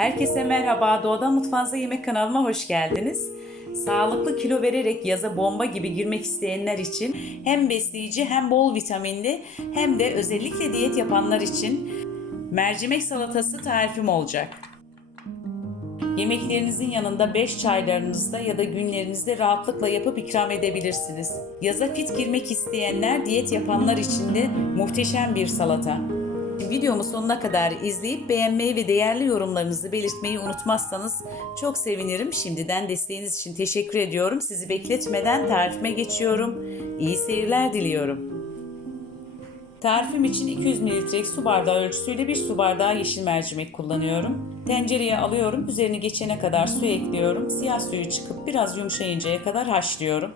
Herkese merhaba. Doğadan Mutfağınıza Yemek kanalıma hoş geldiniz. Sağlıklı kilo vererek yaza bomba gibi girmek isteyenler için hem besleyici hem bol vitaminli hem de özellikle diyet yapanlar için mercimek salatası tarifim olacak. Yemeklerinizin yanında 5 çaylarınızda ya da günlerinizde rahatlıkla yapıp ikram edebilirsiniz. Yaza fit girmek isteyenler, diyet yapanlar için de muhteşem bir salata. Videomu sonuna kadar izleyip beğenmeyi ve değerli yorumlarınızı belirtmeyi unutmazsanız çok sevinirim. Şimdiden desteğiniz için teşekkür ediyorum. Sizi bekletmeden tarifime geçiyorum. İyi seyirler diliyorum. Tarifim için 200 mililitrelik su bardağı ölçüsüyle bir su bardağı yeşil mercimek kullanıyorum. Tencereye alıyorum, üzerini geçene kadar su ekliyorum. Siyah suyu çıkıp biraz yumuşayıncaya kadar haşlıyorum.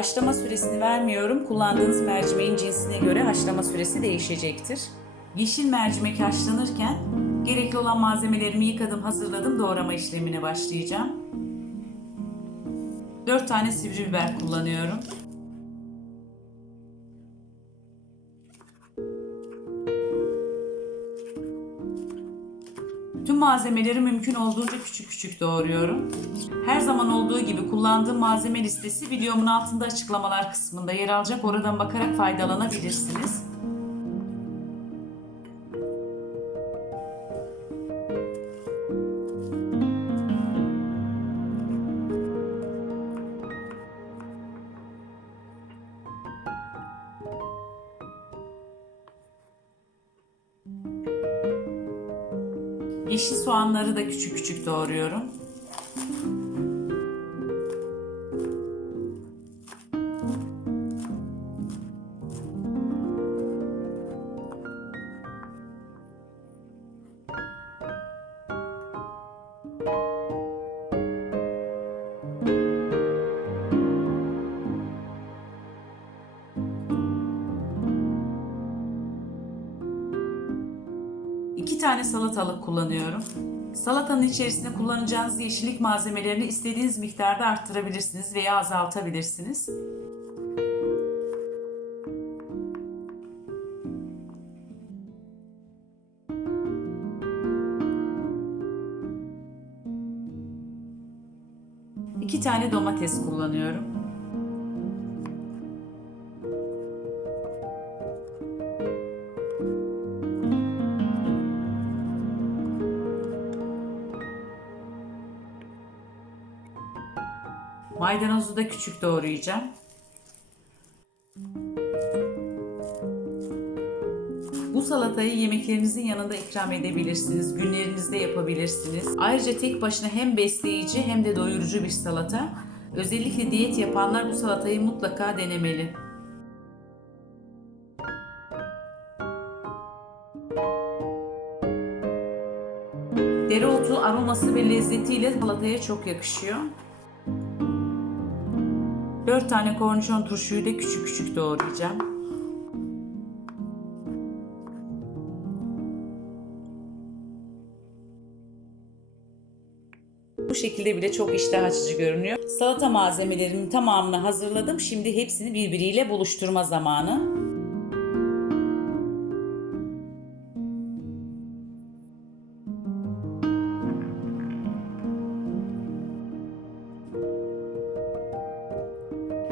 Haşlama süresini vermiyorum. Kullandığınız mercimeğin cinsine göre haşlama süresi değişecektir. Yeşil mercimek haşlanırken gerekli olan malzemelerimi yıkadım, hazırladım. Doğrama işlemine başlayacağım. 4 tane sivri biber kullanıyorum. Tüm malzemeleri mümkün olduğunca küçük küçük doğruyorum. Her zaman olduğu gibi kullandığım malzeme listesi videomun altında açıklamalar kısmında yer alacak. Oradan bakarak faydalanabilirsiniz. Yeşil soğanları da küçük küçük doğruyorum. Tane salatalık kullanıyorum. Salatanın içerisinde kullanacağınız yeşillik malzemelerini istediğiniz miktarda arttırabilirsiniz veya azaltabilirsiniz. İki tane domates kullanıyorum. Maydanozu da küçük doğrayacağım. Bu salatayı yemeklerinizin yanında ikram edebilirsiniz. Günlerinizde yapabilirsiniz. Ayrıca tek başına hem besleyici hem de doyurucu bir salata. Özellikle diyet yapanlar bu salatayı mutlaka denemeli. Dereotu aroması ve lezzetiyle salataya çok yakışıyor. 4 tane kornişon turşuyu da küçük küçük doğrayacağım. Bu şekilde bile çok iştah açıcı görünüyor. Salata malzemelerimin tamamını hazırladım. Şimdi hepsini birbiriyle buluşturma zamanı.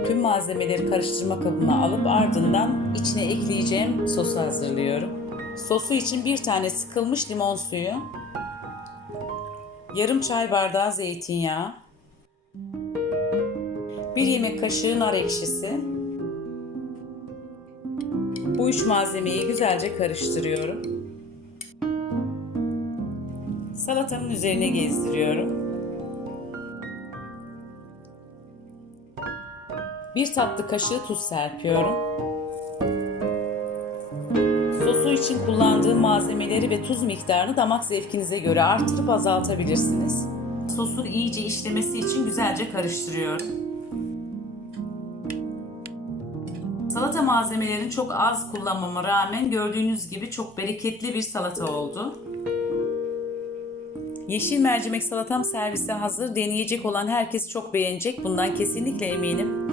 Tüm malzemeleri karıştırma kabına alıp ardından içine ekleyeceğim sosu hazırlıyorum. Sosu için bir tane sıkılmış limon suyu, yarım çay bardağı zeytinyağı, bir yemek kaşığı nar ekşisi. Bu üç malzemeyi güzelce karıştırıyorum. Salatamın üzerine gezdiriyorum. Bir tatlı kaşığı tuz serpiyorum. Sosu için kullandığım malzemeleri ve tuz miktarını damak zevkinize göre artırıp azaltabilirsiniz. Sosun iyice işlemesi için güzelce karıştırıyorum. Salata malzemelerini çok az kullanmama rağmen gördüğünüz gibi çok bereketli bir salata oldu. Yeşil mercimek salatam servise hazır. Deneyecek olan herkes çok beğenecek. Bundan kesinlikle eminim.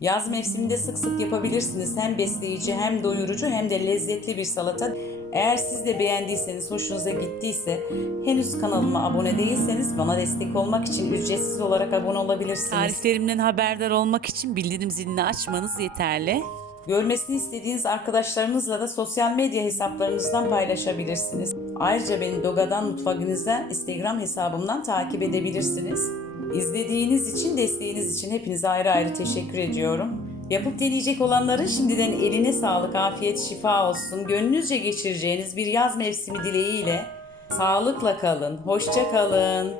Yaz mevsiminde sık sık yapabilirsiniz. Hem besleyici hem doyurucu hem de lezzetli bir salata. Eğer siz de beğendiyseniz, hoşunuza gittiyse, henüz kanalıma abone değilseniz bana destek olmak için ücretsiz olarak abone olabilirsiniz. Tariflerimden haberdar olmak için bildirim zilini açmanız yeterli. Görmesini istediğiniz arkadaşlarınızla da sosyal medya hesaplarınızdan paylaşabilirsiniz. Ayrıca beni Doga'dan Mutfağınızda Instagram hesabımdan takip edebilirsiniz. İzlediğiniz için, desteğiniz için hepinize ayrı ayrı teşekkür ediyorum. Yapıp deneyecek olanların şimdiden eline sağlık, afiyet, şifa olsun. Gönlünüzce geçireceğiniz bir yaz mevsimi dileğiyle sağlıkla kalın, hoşça kalın.